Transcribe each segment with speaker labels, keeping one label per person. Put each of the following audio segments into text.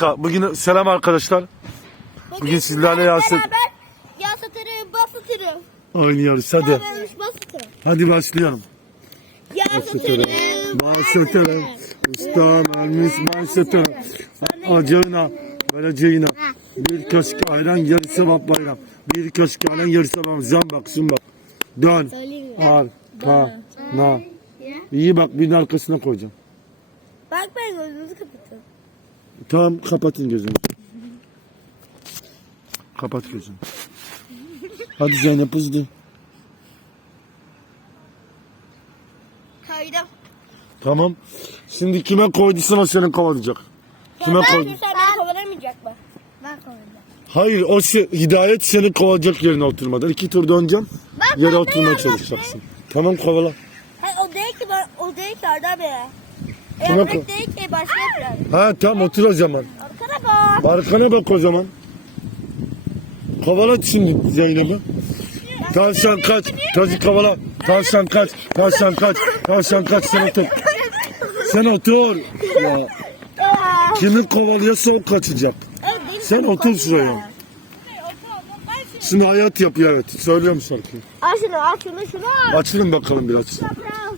Speaker 1: dakika. Bugün selam arkadaşlar. Bugün sizlerle Yasin
Speaker 2: Beraber yağ satarım, bas satarım.
Speaker 1: oynuyoruz. Hadi. Hadi başlayalım.
Speaker 2: Yağ satarım.
Speaker 1: Başlatalım. Ustam ölmüş başlatalım. Acığına vereceğine. Bir kaşık ayran yarı sevap bayram. Bir kaşık ayran yarı sevap. Zan bak sun bak. Dön.
Speaker 2: Mi?
Speaker 1: Arka. Na. İyi bak bir arkasına koyacağım.
Speaker 2: Bak ben gözünüzü kapatın.
Speaker 1: Tamam kapatın gözünü. Kapat gözünü. Hadi Zeynep hızlı.
Speaker 2: Kaydım.
Speaker 1: Tamam. Şimdi kime koyduysan o seni kovalayacak. Kime
Speaker 2: ben
Speaker 1: koydun?
Speaker 2: sen beni kovalamayacak mı? Ben kovalayacağım.
Speaker 1: Hayır o se- hidayet seni kovacak yerine oturmadan. İki tur döneceksin.
Speaker 2: Bak,
Speaker 1: Yere
Speaker 2: ben
Speaker 1: oturmaya çalışacaksın. Tamam kovala.
Speaker 2: Hayır o değil ki ben, o değil ki Arda
Speaker 1: Tamam.
Speaker 2: Emret değil ki başka yapacağım.
Speaker 1: Ha tamam otur o zaman.
Speaker 2: Arkana bak.
Speaker 1: Arkana bak o zaman. Kovala şimdi Zeynep'i. Tavşan kaç. Tavşan kovala. Tavşan kaç. Tavşan kaç. Tavşan kaç. Sen otur. Sen otur. Ya,
Speaker 2: Aa.
Speaker 1: Kimi kovalıyorsa o kaçacak.
Speaker 2: Evet, benim
Speaker 1: Sen otur şuraya.
Speaker 2: Ya.
Speaker 1: Şimdi hayat yapıyor evet. Söylüyor musun şarkıyı?
Speaker 2: Al şunu al şunu şunu al.
Speaker 1: Açılın bakalım biraz.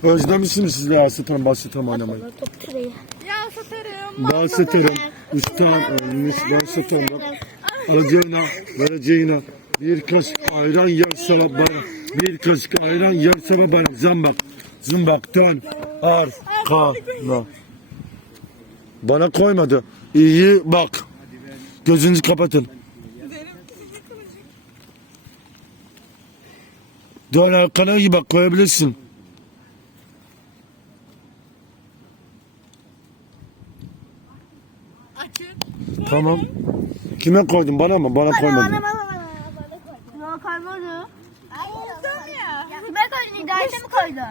Speaker 1: Özlemişsiniz siz de Asıtan Basıtam oynamayı.
Speaker 2: Top şurayı.
Speaker 3: Yağ satarım.
Speaker 1: Bahsederim. Ustam ölmüş bahsederim. Bak alacağına vereceğine bir kaşık ayran yer sana bana. Bir kaşık ayran yer sana bana. Zambak. Zımbak dön. Arkana. Bana koymadı. İyi bak. Gözünüzü kapatın. Dön arkana iyi bak koyabilirsin.
Speaker 3: Açın.
Speaker 1: Tamam. Kime koydun? Bana mı? Bana koymadın.
Speaker 2: Bana bana bana. Bana koymadı. Kime koydun? İdarete mi koydun?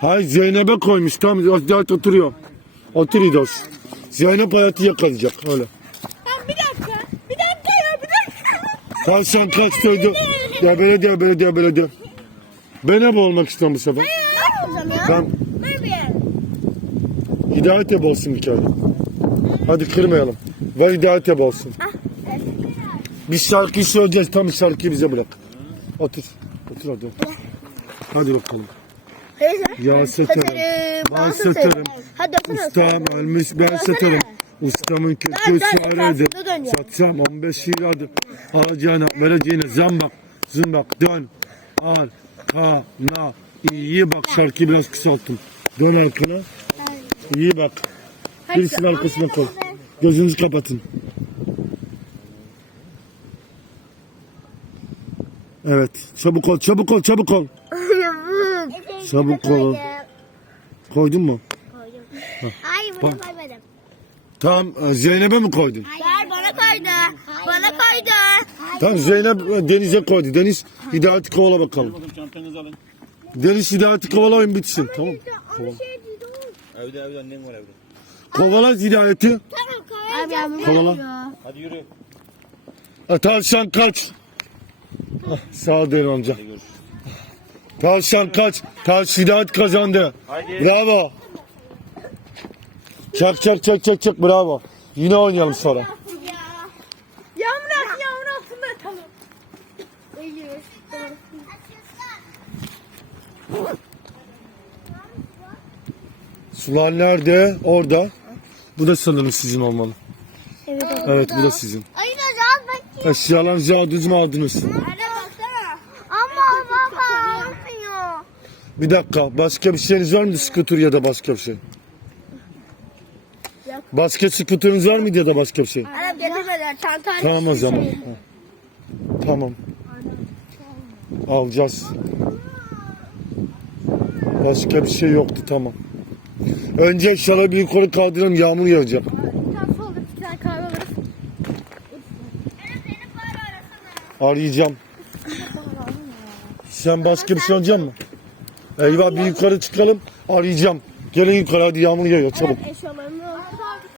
Speaker 1: Hayır Zeynep'e koymuş. Tam Hidayet oturuyor. Otur İdos. Zeynep hayatı yakalayacak öyle.
Speaker 3: Tamam bir dakika. Bir dakika ya bir dakika.
Speaker 1: Tamam sen kaç söyledi? Ya diyor böyle diyor. Ben hep olmak istiyorum bu sefer.
Speaker 2: Bir yer.
Speaker 1: Hidayet hep olsun bir kere. Hadi kırmayalım. Var hidayet hep olsun. Biz şarkıyı söyleyeceğiz. Tam şarkıyı bize bırak. Otur. Otur hadi. Hadi bakalım. Ya satarım. Ben satarım. Ustam ölmüş ben satarım. Ustamın
Speaker 2: dön,
Speaker 1: aradı. Satsam 15 liradır. Alacağına vereceğine zambak. Zımbak dön. Arkana. İyi bak şarkıyı biraz kısalttım. Dön arkana. İyi bak. Birisinin arkasına koy. Gözünüzü kapatın. Evet. Çabuk ol, çabuk ol, çabuk ol. Çabuk ol. Koydun mu?
Speaker 2: Hayır bunu koymadım.
Speaker 1: Tamam, e, Zeynep'e mi koydun?
Speaker 2: Bana koydu. Bana koydu.
Speaker 1: Tamam Zeynep e, Deniz'e koydu. Deniz Hidayet'i kovala bakalım. Deniz Hidayet'i kovala oyun bitsin. Tamam. Kovala,
Speaker 4: Evde evde annem var evde.
Speaker 1: kovala Hidayet'i.
Speaker 2: Tamam koyacağım. Abi
Speaker 1: Kovala.
Speaker 4: Hadi yürü.
Speaker 1: E, tavşan kaç. Ah, sağ ol Derin amca. Tavşan kaç. Tavşan Hidayet kazandı.
Speaker 4: Haydi.
Speaker 1: Bravo. Çak çak çak çak çak bravo. Yine oynayalım sonra.
Speaker 3: Yağmur at yağmur altında yatalım.
Speaker 1: Sular nerede? Orada. Bu da sanırım sizin olmalı. Evet bu da sizin.
Speaker 2: Ayın az bakayım.
Speaker 1: Eşyalarınızı aldınız mı aldınız?
Speaker 2: Ama baba olmuyor.
Speaker 1: Bir dakika. Başka bir şeyiniz var mı? Skuter ya da başka bir şey. Başka skuteriniz var mıydı ya da başka bir şey?
Speaker 2: Annem getirmediler çanta.
Speaker 1: Tamam o zaman. Ha. Tamam. Alacağız. Başka bir şey yoktu tamam. Önce eşyaları bir yukarı kaldıralım yağmur yağacak. Arayacağım. Sen başka bir şey alacak mısın? Eyvah bir yukarı çıkalım. Arayacağım. Gelin yukarı hadi yağmur yağıyor çabuk.
Speaker 3: Eşyaları